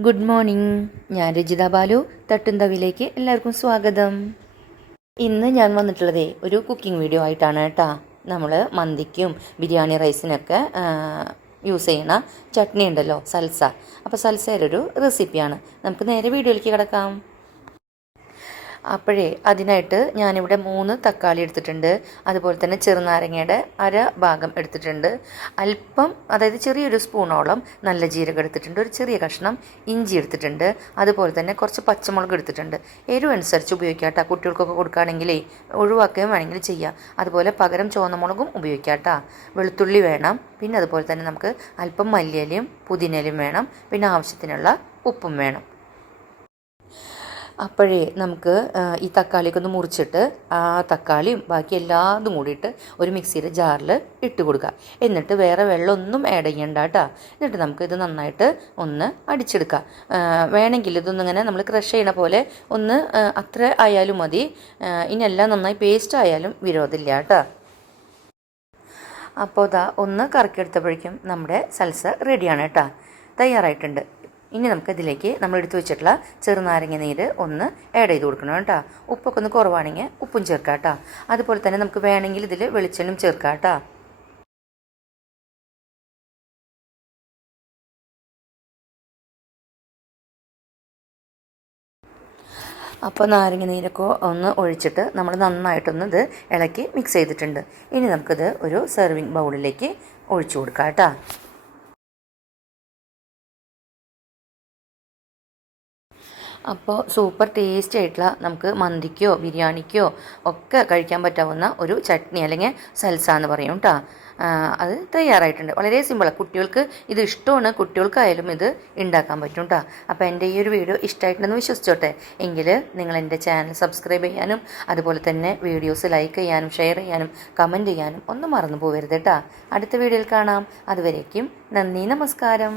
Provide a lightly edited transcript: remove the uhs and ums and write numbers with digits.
Good morning. ഞാൻ രജിത ബാലു. തട്ടുന്തവിലേക്ക് എല്ലാവർക്കും സ്വാഗതം. ഇന്ന് ഞാൻ വന്നിട്ടുള്ളതേ ഒരു കുക്കിംഗ് വീഡിയോ ആയിട്ടാണ് കേട്ടോ. നമ്മൾ മന്തിക്കും ബിരിയാണി റൈസിനൊക്കെ യൂസ് ചെയ്യുന്ന ചട്നി ഉണ്ടല്ലോ, സൽസ. അപ്പോൾ സൽസയുടെ ഒരു റെസിപ്പിയാണ്. നമുക്ക് നേരെ വീഡിയോയിലേക്ക് കിടക്കാം. അപ്പോഴേ അതിനായിട്ട് ഞാനിവിടെ 3 തക്കാളി എടുത്തിട്ടുണ്ട്. അതുപോലെ തന്നെ ചെറുനാരങ്ങയുടെ അര ഭാഗം എടുത്തിട്ടുണ്ട്. അല്പം, അതായത് ചെറിയൊരു സ്പൂണോളം നല്ല ജീരകം എടുത്തിട്ടുണ്ട്. ഒരു ചെറിയ കഷ്ണം ഇഞ്ചി എടുത്തിട്ടുണ്ട്. അതുപോലെ തന്നെ കുറച്ച് പച്ചമുളക് എടുത്തിട്ടുണ്ട്. എരിവ് അനുസരിച്ച് ഉപയോഗിക്കാം കേട്ടോ. കുട്ടികൾക്കൊക്കെ കൊടുക്കുകയാണെങ്കിലേ ഒഴിവാക്കുകയും വേണമെങ്കിൽ ചെയ്യാം. അതുപോലെ പകരം ചുവന്ന മുളകും ഉപയോഗിക്കാം കേട്ടോ. വെളുത്തുള്ളി വേണം. പിന്നെ അതുപോലെ തന്നെ നമുക്ക് അല്പം മല്ലിയിലയും പുതിനയിലയും വേണം. പിന്നെ ആവശ്യത്തിനുള്ള ഉപ്പും വേണം. അപ്പോഴേ നമുക്ക് ഈ തക്കാളിയൊക്കെ ഒന്ന് മുറിച്ചിട്ട് ആ തക്കാളിയും ബാക്കി എല്ലാതും കൂടിയിട്ട് ഒരു മിക്സിയുടെ ജാറിൽ ഇട്ട് കൊടുക്കുക. എന്നിട്ട് വേറെ വെള്ളമൊന്നും ആഡ് ചെയ്യണ്ട കേട്ടോ. എന്നിട്ട് നമുക്കിത് നന്നായിട്ട് ഒന്ന് അടിച്ചെടുക്കാം. വേണമെങ്കിൽ ഇതൊന്നിങ്ങനെ നമ്മൾ ക്രഷ് ചെയ്യണ പോലെ ഒന്ന് അത്ര ആയാലും മതി. ഇനിയെല്ലാം നന്നായി പേസ്റ്റ് ആയാലും വിരോധമില്ല കേട്ടോ. അപ്പോൾ ഒന്ന് കറക്കിയെടുത്തപ്പോഴേക്കും നമ്മുടെ സൽസ റെഡിയാണ് കേട്ടോ, തയ്യാറായിട്ടുണ്ട്. ഇനി നമുക്കതിലേക്ക് നമ്മൾ എടുത്തു വെച്ചിട്ടുള്ള ചെറുനാരങ്ങ നീര് ഒന്ന് ആഡ് ചെയ്ത് കൊടുക്കണം കേട്ടോ. ഉപ്പൊക്കെ ഒന്ന് കുറവാണെങ്കിൽ ഉപ്പും ചേർക്കാം കേട്ടോ. അതുപോലെ തന്നെ നമുക്ക് വേണമെങ്കിൽ ഇതിൽ വെളിച്ചെണ്ണയും ചേർക്കാം കേട്ടോ. അപ്പോൾ നാരങ്ങ നീരൊക്കെ ഒന്ന് ഒഴിച്ചിട്ട് നമ്മൾ നന്നായിട്ടൊന്ന് ഇത് ഇളക്കി മിക്സ് ചെയ്തിട്ടുണ്ട്. ഇനി നമുക്കിത് ഒരു സെർവിങ് ബൗളിലേക്ക് ഒഴിച്ചു കൊടുക്കാം കേട്ടോ. അപ്പോൾ സൂപ്പർ ടേസ്റ്റി ആയിട്ടുള്ള നമുക്ക് മന്തിക്കോ ബിരിയാണിക്കോ ഒക്കെ കഴിക്കാൻ പറ്റാവുന്ന ഒരു ചട്നി അല്ലെങ്കിൽ സൽസ എന്ന് പറയും കേട്ടോ. അത് തയ്യാറായിട്ടുണ്ട്. വളരെ സിമ്പിളാണ്. കുട്ടികൾക്ക് ഇത് ഇഷ്ടമാണ്. കുട്ടികൾക്കായാലും ഇത് ഉണ്ടാക്കാൻ പറ്റും കേട്ടോ. അപ്പോൾ എൻ്റെ ഈ ഒരു വീഡിയോ ഇഷ്ടമായിട്ടുണ്ടെന്ന് വിശ്വസിച്ചോട്ടെ. എങ്കിൽ നിങ്ങൾ എൻ്റെ ചാനൽ സബ്സ്ക്രൈബ് ചെയ്യാനും അതുപോലെ തന്നെ വീഡിയോസ് ലൈക്ക് ചെയ്യാനും ഷെയർ ചെയ്യാനും കമൻറ്റ് ചെയ്യാനും ഒന്നും മറന്നു പോകരുത് കേട്ടോ. അടുത്ത വീഡിയോയിൽ കാണാം. അതുവരേക്കും നന്ദി, നമസ്കാരം.